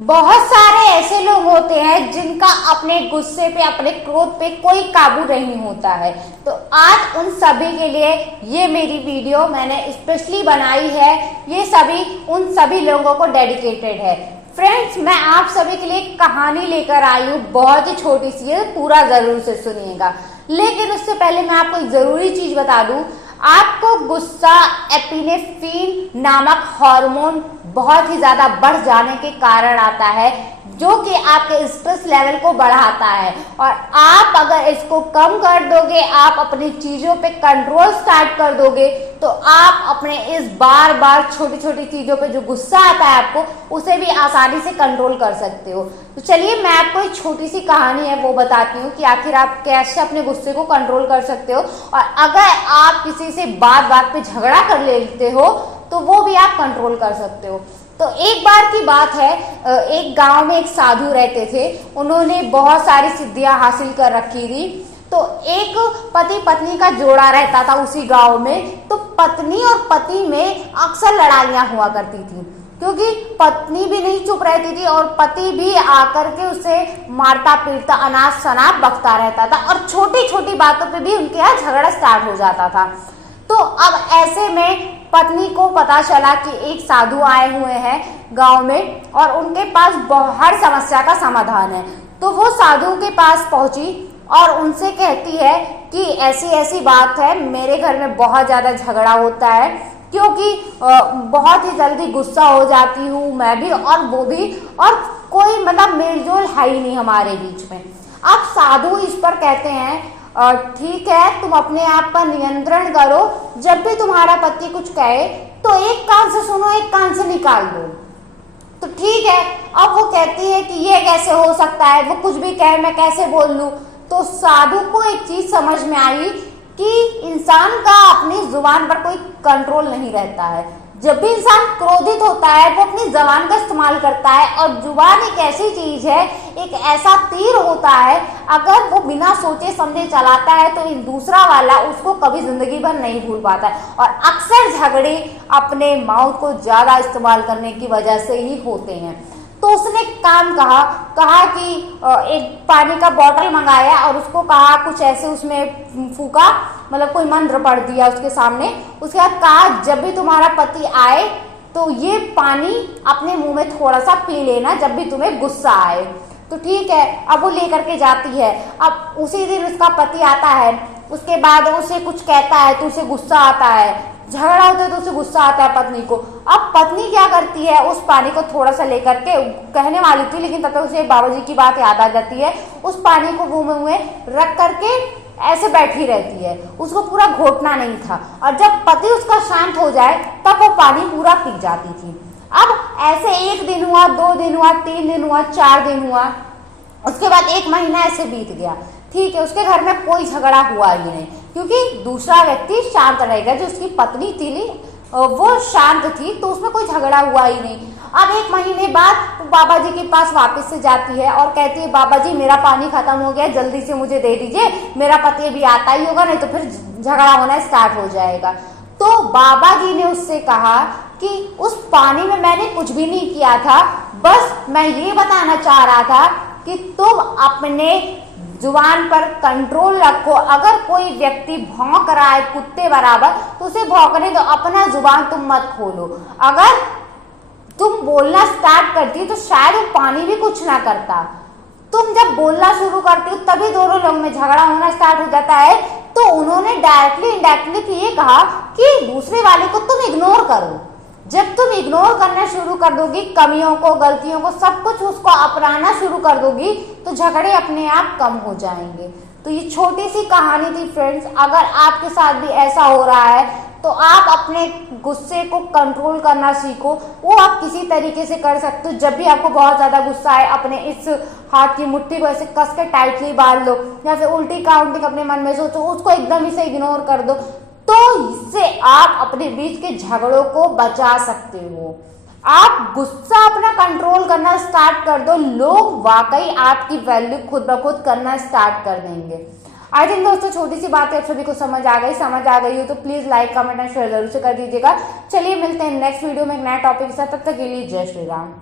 बहुत सारे ऐसे लोग होते हैं जिनका अपने गुस्से पे, अपने क्रोध पे कोई काबू नहीं होता है। तो आज उन सभी के लिए ये मेरी वीडियो मैंने स्पेशली बनाई है। ये सभी उन सभी लोगों को डेडिकेटेड है। फ्रेंड्स, मैं आप सभी के लिए एक कहानी लेकर आई हूँ, बहुत ही छोटी सी है, पूरा जरूर से सुनिएगा। लेकिन उससे पहले मैं आपको एक जरूरी चीज बता दूं, आपको गुस्सा एपिनेफ्रिन नामक हार्मोन बहुत ही ज्यादा बढ़ जाने के कारण आता है, जो कि आपके स्ट्रेस लेवल को बढ़ाता है। और आप अगर इसको कम कर दोगे, आप अपनी चीजों पे कंट्रोल स्टार्ट कर दोगे, तो आप अपने इस बार बार छोटी छोटी चीजों पे जो गुस्सा आता है आपको, उसे भी आसानी से कंट्रोल कर सकते हो। तो चलिए मैं आपको एक छोटी सी कहानी है वो बताती हूँ कि आखिर आप कैसे अपने गुस्से को कंट्रोल कर सकते हो। और अगर आप किसी से बात बात पे झगड़ा कर लेते हो तो वो भी आप कंट्रोल कर सकते हो। तो एक बार की बात है, एक गांव में एक साधु रहते थे। उन्होंने बहुत सारी सिद्धियां हासिल कर रखी थी। तो एक पति पत्नी का जोड़ा रहता था उसी गांव में। तो पत्नी और पति में अक्सर लड़ाइयां हुआ करती थी, क्योंकि पत्नी भी नहीं चुप रहती थी और पति भी आकर के उसे मारता पीटता, अनाप शनाप बकता रहता था। और छोटी छोटी बातों पे भी उनके यहाँ झगड़ा स्टार्ट हो जाता था। तो अब ऐसे में पत्नी को पता चला कि एक साधु आए हुए हैं गांव में और उनके पास हर समस्या का समाधान है। तो वो साधु के पास पहुंची और उनसे कहती है कि ऐसी ऐसी बात है, मेरे घर में बहुत ज्यादा झगड़ा होता है, क्योंकि बहुत ही जल्दी गुस्सा हो जाती हूँ मैं भी और वो भी, और कोई मतलब मेलजोल है ही नहीं हमारे बीच में। अब साधु इस पर कहते हैं, ठीक है, तुम अपने आप पर नियंत्रण करो, जब भी तुम्हारा पति कुछ कहे तो एक कान से सुनो, एक कान से निकाल दो। तो ठीक है। अब वो कहती है कि ये कैसे हो सकता है, वो कुछ भी कहे मैं कैसे बोल लूं। तो साधु को एक चीज समझ में आई कि इंसान का अपनी जुबान पर कोई कंट्रोल नहीं रहता है। जब भी इंसान क्रोधित होता है वो अपनी जुबान का इस्तेमाल करता है। और जुबान एक ऐसी चीज है, एक ऐसा तीर होता है, अगर वो बिना सोचे समझे चलाता है तो दूसरा वाला उसको कभी जिंदगी भर नहीं भूल पाता है। और अक्सर झगड़े अपने माउथ को ज्यादा इस्तेमाल करने की वजह से ही होते हैं। तो उसने काम कहा कि एक पानी का बोतल मंगाया और उसको कहा कुछ ऐसे उसमें फूका, मतलब कोई मंत्र पढ़ दिया उसके सामने। उसके बाद कहा जब भी तुम्हारा पति आए तो ये पानी अपने मुंह में थोड़ा सा पी लेना जब भी तुम्हें गुस्सा आए। तो ठीक है। अब वो लेकर के जाती है। अब उसी दिन उसका पति आता है, उसके बाद उसे कुछ कहता है तो उसे गुस्सा आता है, झगड़ा होता है तो उसे गुस्सा आता है पत्नी को। अब पत्नी क्या करती है, उस पानी को थोड़ा सा लेकर के, कहने वाली थी लेकिन तब तक उसे बाबा जी की बात याद आ जाती है, उस पानी को मुंह में रख करके ऐसे बैठी रहती है। उसको पूरा घोटना नहीं था। और जब पति उसका शांत हो जाए तब वो पानी पूरा पी जाती थी। अब ऐसे 1 दिन हुआ, 2 दिन हुआ, 3 दिन हुआ, 4 दिन हुआ, उसके बाद 1 महीना ऐसे बीत गया। ठीक है, उसके घर में कोई झगड़ा हुआ ही नहीं, क्योंकि दूसरा व्यक्ति शांत रहेगा। जो उसकी पत्नी थी वो शांत थी, तो उसमें कोई झगड़ा हुआ ही नहीं। अब 1 महीने बाद बाबा जी के पास वापस से जाती है और कहती है, बाबा जी मेरा पानी खत्म हो गया, जल्दी से मुझे दे दीजिए, मेरा पति अभी आता ही होगा, नहीं तो फिर झगड़ा होना स्टार्ट हो जाएगा। तो बाबा जी ने उससे कहा कि उस पानी में मैंने कुछ भी नहीं किया था, बस मैं ये बताना चाह रहा था कि तुम अपने जुबान पर कंट्रोल रखो। अगर कोई व्यक्ति भौंक रहा है कुत्ते बराबर तो उसे भौंकने दो, अपना जुबान तुम मत खोलो। अगर तुम बोलना स्टार्ट करती तो शायद वो पानी भी कुछ ना करता। तुम जब बोलना शुरू करती हो तभी दोनों लोग में झगड़ा होना स्टार्ट हो जाता है। तो उन्होंने डायरेक्टली इनडायरेक्टली ये कहा कि दूसरे वाले को तुम इग्नोर करो। जब तुम इग्नोर करना शुरू कर दोगी, कमियों को, गलतियों को, सब कुछ उसको अपनाना शुरू कर दोगी, तो झगड़े अपने आप कम हो जाएंगे। तो ये छोटी सी कहानी थी फ्रेंड्स। अगर आपके साथ भी ऐसा हो रहा है तो आप अपने गुस्से को कंट्रोल करना सीखो। वो आप किसी तरीके से कर सकते हो। जब भी आपको बहुत ज्यादा गुस्सा आए, अपने इस हाथ की मुट्ठी को ऐसे कस के टाइटली बांध लो, या फिर उल्टी काउंटिंग अपने मन में सोचो, उसको एकदम ही से इग्नोर कर दो। तो इससे आप अपने बीच के झगड़ों को बचा सकते हो। आप गुस्सा अपना कंट्रोल करना स्टार्ट कर दो, लोग वाकई आपकी वैल्यू खुद ब खुद करना स्टार्ट कर देंगे। आई थिंक दोस्तों छोटी सी बात है, आप सभी को समझ आ गई हो तो please like, comment and share जरूर से कर दीजिएगा। चलिए मिलते हैं नेक्स्ट वीडियो में एक नया टॉपिक के साथ। तब तक के लिए जय श्री राम।